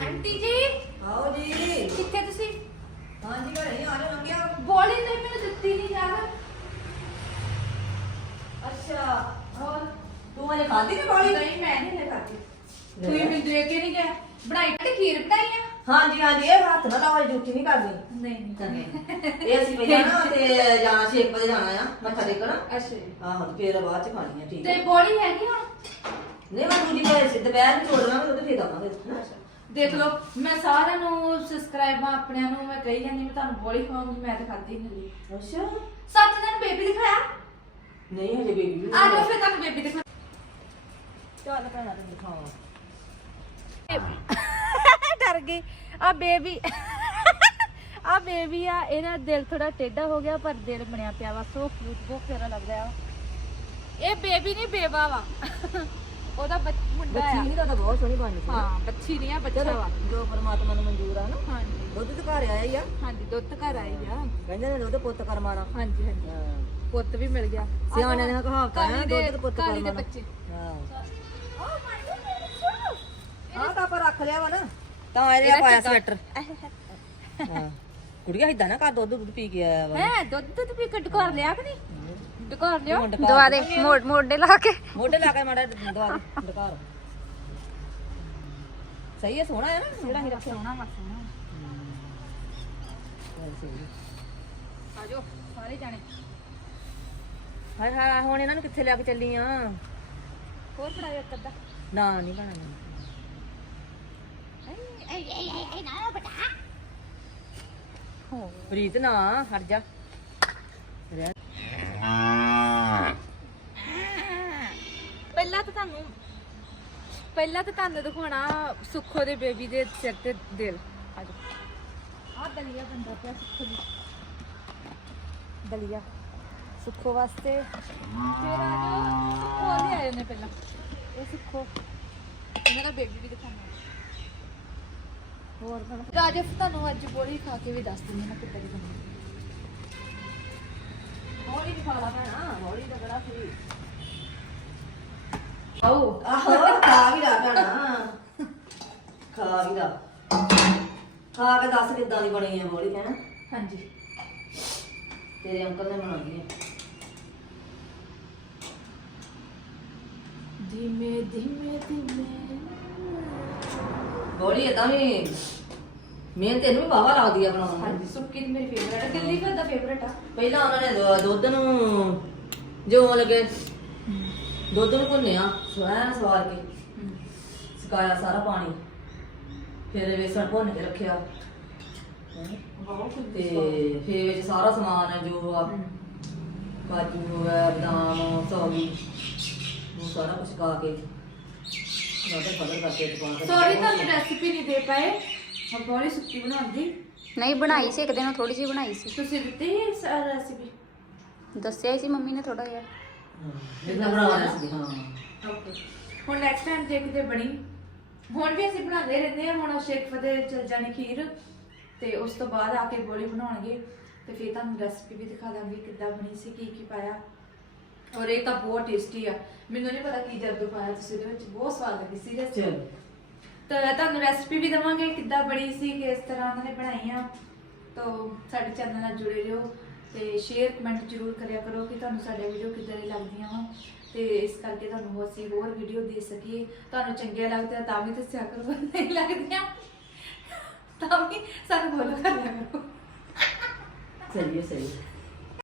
Aunty ਜੀ ਆਓ ਜੀ। ਕਿੱਥੇ ਤੁਸੀਂ? ਹਾਂਜੀ ਘਰੇ ਆ ਜਾਓ ਲੰਘਿਆ। ਬੋਲੀ ਤੇ ਮੈਨੂੰ ਦਿੱਤੀ ਨਹੀਂ ਯਾਰ। ਅੱਛਾ ਹੋਰ? ਤੂੰ ਅਜੇ ਖਾਧੀ ਨਹੀਂ ਬਾਲੀ? ਨਹੀਂ ਮੈਂ ਨਹੀਂ ਲੈ। ਖਾਤੀ ਤੁਸੀਂ ਮੈਨੂੰ ਦੇ ਕੇ ਨਹੀਂ ਗਿਆ ਬਣਾਈ ਤੇ ਖੀਰ ਬਣਾਈ ਆ। ਹਾਂਜੀ ਹਾਂਜੀ ਇਹ ਹੱਥ ਨਾ ਲਾਓ ਜੁੱਠੀ ਨਹੀਂ ਕਰਨੀ। ਨਹੀਂ ਕਰਨੀ ਇਹ ਅਸੀਂ ਪਹਿਲਾਂ ਨਾ ਤੇ ਜਾਣਾ 6 ਵਜੇ ਜਾਣਾ ਆ ਮੱਥਾ ਟੇਕਣ। ਅੱਛਾ ਜੀ। ਆਹੋ ਤੇ ਫੇਰ ਬਾਅਦ ਚ ਖਾਣੀ ਆ ਠੀਕ ਤੇ ਹੈ ਬੋਲੀ ਹੈਗੀ ਹੁਣ? ਨਹੀਂ ਮੈਂ ਦੂਜੀ ਵਾਰ ਸਿੱਧ ਬੈਠ ਨੂੰ ਛੋੜ ਲਾਂਗੇ ਉਹਦੇ ਦੇਖ ਲਓ ਮੈਂ ਸਾਰਿਆਂ ਨੂੰ ਸਬਸਕ੍ਰਾਈਬਾਂ ਆਪਣਿਆਂ ਨੂੰ ਮੈਂ ਕਹੀ ਜਾਂਦੀ ਮੈਂ ਤੁਹਾਨੂੰ ਬੋਲੀ ਖਵਾਉਂਗੀ ਮੈਂ ਤਾਂ ਖਾਦੀ ਨਹੀਂ ਅੱਛਾ। ਸੱਚ ਨਾਲ ਬੇਬੀ ਦਿਖਾਇਆ? ਨਹੀਂ ਹਜੇ ਬੇਬੀ ਆ ਜਾਓ ਫਿਰ ਤੁਹਾਨੂੰ ਬੇਬੀ ਦਿਖਾ ਚੱਲ ਭੈਣਾ ਤੈਨੂੰ ਦਿਖਾਵਾਂ ਡਰ ਗਈ। ਆ ਬੇਬੀ ਆ ਬੇਬੀ ਆ ਇਹਦਾ ਦਿਲ ਥੋੜਾ ਟੇਢਾ ਹੋ ਗਿਆ ਪਰ ਦਿਲ ਬਣਿਆ ਪਿਆ ਵਾ। ਸੋ ਕਿਊਟ ਬਹੁਤ ਪਿਆਰਾ ਲੱਗਦਾ ਆ। ਇਹ ਬੇਬੀ ਨਹੀਂ ਬੇਬਾ ਵਾ। ਉਹਦਾ ਬੱਚ- ਮੁੰਡਾ ਬੱਚੀ ਆ। ਨਹੀਂ ਤਾਂ ਬਹੁਤ ਸੋਹਣੀ ਬਣਨੀ ਸੀ ਹਾਂ ਬੱਚੀ ਨਹੀਂ ਆ ਬੱਚਾ। ਵਾ ਜੋ ਪਰਮਾਤਮਾ ਨੂੰ ਮਨਜ਼ੂਰ ਆ ਨਾ ਹਾਂਜੀ। ਦੁੱਧ ਤੇ ਘਰ ਆਇਆ ਹੀ ਆ। ਹਾਂਜੀ ਦੁੱਧ ਘਰ ਆਈ ਆ। ਕਹਿੰਦੇ ਨੇ ਦੁੱਧ ਪੁੱਤ ਕਰ ਮਾਰਾ। ਹਾਂਜੀ ਹਾਂਜੀ। ਪੁੱਤ ਵੀ ਮਿਲ ਗਿਆ। ਸਿਆਣਿਆਂ ਦੀਆਂ ਕਹਾਵਤਾਂ ਆ, ਕਾਲੀ ਦੇ- ਦੁੱਧ ਤੇ ਪੁੱਤ ਕਾਲੀ ਦੇ ਬੱਚੇ। ਹਾਂ। ਆਹ ਤਾਂ ਆਪਾਂ ਰੱਖ ਲਿਆ ਵਾ ਨਾ। ਤਾਂ ਇਹਦੇ ਆ ਪਾਇਆ ਸਵੈਟਰ। ਹਾਂ। ਕੁੜੀਆਂ ਇਦਾਂ ਨਾ ਕਰ ਦੁੱਧ ਦੁੱਧ ਪੀ ਕੇ ਆਇਆ ਵਾ। ਹੈ ਦੁੱਧ ਦੁੱਧ ਵੀ ਕੱਢ ਕਰ ਲਿਆ ਕਿ ਨਹੀਂ? ਦਵਾ ਦੇ ਮੋੜ ਮੋਢੇ ਲਾ ਕੇ। ਮੋਢੇ ਲਾ ਕੇ ਮਾੜਾ ਦਵਾ ਦੇ ਡਕਾਰ ਸਹੀ ਹੈ ਸੋਹਣਾ ਹੈ ਨਾ? ਜਿਹੜਾ ਹੀ ਰੱਖਿਆ ਸੋਹਣਾ ਵਾ ਸੋਹਣਾ ਚੱਲ ਸਹੀ ਆਜੋ ਸਾਰੇ ਜਾਣੇ। ਹਾਏ ਹਾਏ ਹੁਣ ਇਹਨਾਂ ਨੂੰ ਕਿੱਥੇ ਲੈ ਕੇ ਚੱਲੀ ਆ? ਹੋਰ ਫੜਾਇਓ ਇੱਕ ਅੱਧਾ। ਨਾ ਨਹੀਂ ਨਾ ਬਟਾ। ਹੋ ਪ੍ਰੀਤ ਨਾ ਹਟ ਜਾ ਰਹਿ ਪਹਿਲਾਂ ਤਾਂ ਤੁਹਾਨੂੰ ਪਹਿਲਾਂ ਤਾਂ ਤੁਹਾਨੂੰ ਦਿਖਾਉਣਾ ਸੁੱਖੋ ਦੇ ਬੇਬੀ ਦੇ ਸਿਰ ਤੇ ਦਿਲ। ਆਜੋ ਆ ਦਲੀਆ ਬੰਦਾ ਪਿਆ ਸੁੱਖੋ ਦੀ। ਦਲੀਆ। ਸੁੱਖੋ ਵਾਸਤੇ। ਫਿਰ ਆਜੋ ਸੁੱਖੋ ਲੈ ਆਏ ਨੇ ਪਹਿਲਾਂ। ਇਹ ਸੁੱਖੋ। ਇਹਨਾਂ ਦਾ ਬੇਬੀ ਵੀ ਦਿਖਾਉਣਾ। ਹੋਰ ਰਾਜੇ ਤੁਹਾਨੂੰ ਅੱਜ ਬੋਲੀ ਖਾ ਕੇ ਵੀ ਦੱਸ ਦਿੰਦੀ ਹਾਂ ਕਿੱਦਾਂ ਦੀ ਬਣੀ ਹੌਲੀ ਵੀ ਲਾ ਭੈਣਾ, ਹੌਲੀ ਤਾਂ ਬੜਾ ਸਹੀ। ਆਓ। ਆਹੋ ਖਾ ਵੀ ਲਾ ਭੈਣਾ। ਖਾ ਵੀ ਲਾ। ਖਾ ਕੇ ਦੱਸ ਕਿੱਦਾਂ ਦੀ ਬਣੀ ਹੈ ਬੋਲੀ ਕਹਿਣਾ ਹਾਂਜੀ। ਤੇਰੇ ਅੰਕਲ ਨੇ ਬਣਾਈ ਹੈ ਧੀਮੇ ਧੀਮੇ ਧੀਮੇ। ਬੋਲੀ ਇਦਾਂ ਵੀ ਮਿਹਨਤ ਤੈਨੂੰ ਵੀ ਬਾਵਾ ਲੱਗਦੀ ਆ ਬਣਾਉਣ ਨੂੰ। ਹਾਂਜੀ ਸੁੱਕੀ ਦੀ ਮੇਰੀ ਫੇਵਰਟ ਹੈ ਦਿੱਲੀ ਫਿਰ ਦਾ ਫੇਵਰਟ ਆ? ਪਹਿਲਾਂ ਉਹਨਾਂ ਨੇ ਦੁ- ਦੁੱਧ ਨੂੰ ਜੋ ਲੱਗੇ ਦੁੱਧ ਨੂੰ ਭੁੰਨਿਆ ਸਵਾਇਆ ਸਵਾਰ ਕੇ ਸੁਕਾਇਆ ਸਾਰਾ ਪਾਣੀ। ਫਿਰ ਇਹ ਵੇਸਣ ਭੁੰਨ ਕੇ ਰੱਖਿਆ। ਬਹੁਤ ਤੇ ਫਿਰ ਵਿੱਚ ਸਾਰਾ ਸਮਾਨ ਹੈ ਜੋ ਆ ਕਾਜੂ ਹੋਇਆ ਬਦਾਮ ਸੌਗੀ ਉਹ ਸਾਰਾ ਕੁਝ ਕਾ ਕੇ ਨਾਟੇ ਫਦਰ ਕਰਕੇ ਦੁਕਾਨ ਤੇ ਸੌਰੀ ਤੁਹਾਨੂੰ ਰੈਸਿਪੀ ਨਹੀਂ ਦੇ ਪਾਏ। ਹਾਂ ਬੜੀ ਸੁੱਕੀ ਬਣਾਉਂਦੀ। ਨਹੀਂ ਬਣਾਈ ਸੀ ਇੱਕ ਦਿਨ ਥੋੜੀ ਜਿਹੀ ਬਣਾਈ ਸੀ। ਤੁਸੀਂ ਦਿੱਤੀ ਹੈ ਰੈਸਿਪੀ ਦੱਸਿਆ ਹੀ ਸੀ ਮੰਮੀ ਨੇ ਥੋੜਾ ਜਿਹਾ। ਜਿੰਨਾ ਬਣਾਉਣਾ ਸੀ ਹਾਂ। ਓਕੇ ਹੁਣ ਨੈਕਸਟ ਟਾਈਮ ਦੇਖਦੇ ਬਣੀ ਹੁਣ ਵੀ ਅਸੀਂ ਬਣਾਉਂਦੇ ਰਹਿੰਦੇ ਹਾਂ ਹੁਣ ਸ਼ੇਖ ਫਤਿਹ ਚਲ ਜਾਣੀ ਖੀਰ ਤੇ ਉਸ ਤੋਂ ਬਾਅਦ ਆ ਕੇ ਬੋਲੀ ਬਣਾਉਣਗੇ ਤੇ ਫਿਰ ਤੁਹਾਨੂੰ ਰੈਸਪੀ ਵੀ ਦਿਖਾ ਦਾਂਗੇ ਕਿੱਦਾਂ ਬਣੀ ਸੀ ਕੀ ਕੀ ਪਾਇਆ। ਔਰ ਇਹ ਤਾਂ ਬਹੁਤ ਟੇਸਟੀ ਆ। ਮੈਨੂੰ ਨਹੀਂ ਪਤਾ ਕੀ ਜਾਦੂ ਪਾਇਆ ਤੁਸੀਂ ਇਹਦੇ ਵਿੱਚ ਬਹੁਤ ਸਵਾਦ ਲੱਗੀ ਸੀਰੀਅਸ ਚਲ। ਤਾਂ ਤੁਹਾਨੂੰ ਰੈਸਪੀ ਵੀ ਦਵਾਂਗੇ ਕਿੱਦਾਂ ਬਣੀ ਸੀ ਕਿਸ ਤਰ੍ਹਾਂ ਉਹਨਾਂ ਨੇ ਬਣਾਈ ਆ ਤਾਂ ਸਾਡੇ ਚੈਨਲ ਨਾਲ ਜੁੜੇ ਰਹੋ। ਤੇ ਸ਼ੇਅਰ ਕਮੈਂਟ ਜ਼ਰੂਰ ਕਰਿਆ ਕਰੋ ਕਿ ਤੁਹਾਨੂੰ ਸਾਡੀਆਂ ਵੀਡੀਓ ਕਿੱਦਾਂ ਦੀ ਲੱਗਦੀਆਂ ਵਾ। ਤੇ ਇਸ ਕਰਕੇ ਤੁਹਾਨੂੰ ਅਸੀਂ ਹੋਰ ਵੀਡੀਓ ਦੇ ਸਕੀਏ। ਤੁਹਾਨੂੰ ਚੰਗੀਆਂ ਲੱਗਦੀਆਂ ਤਾਂ ਵੀ ਦੱਸਿਆ ਕਰੋ ਨਹੀਂ ਲੱਗਦੀਆਂ। ਤਾਂ ਵੀ ਸਾਨੂੰ ਫੋਲੋ ਕਰ ਲਿਆ ਕਰੋ। ਸਹੀ ਹੈ ਸਹੀ ਹੈ।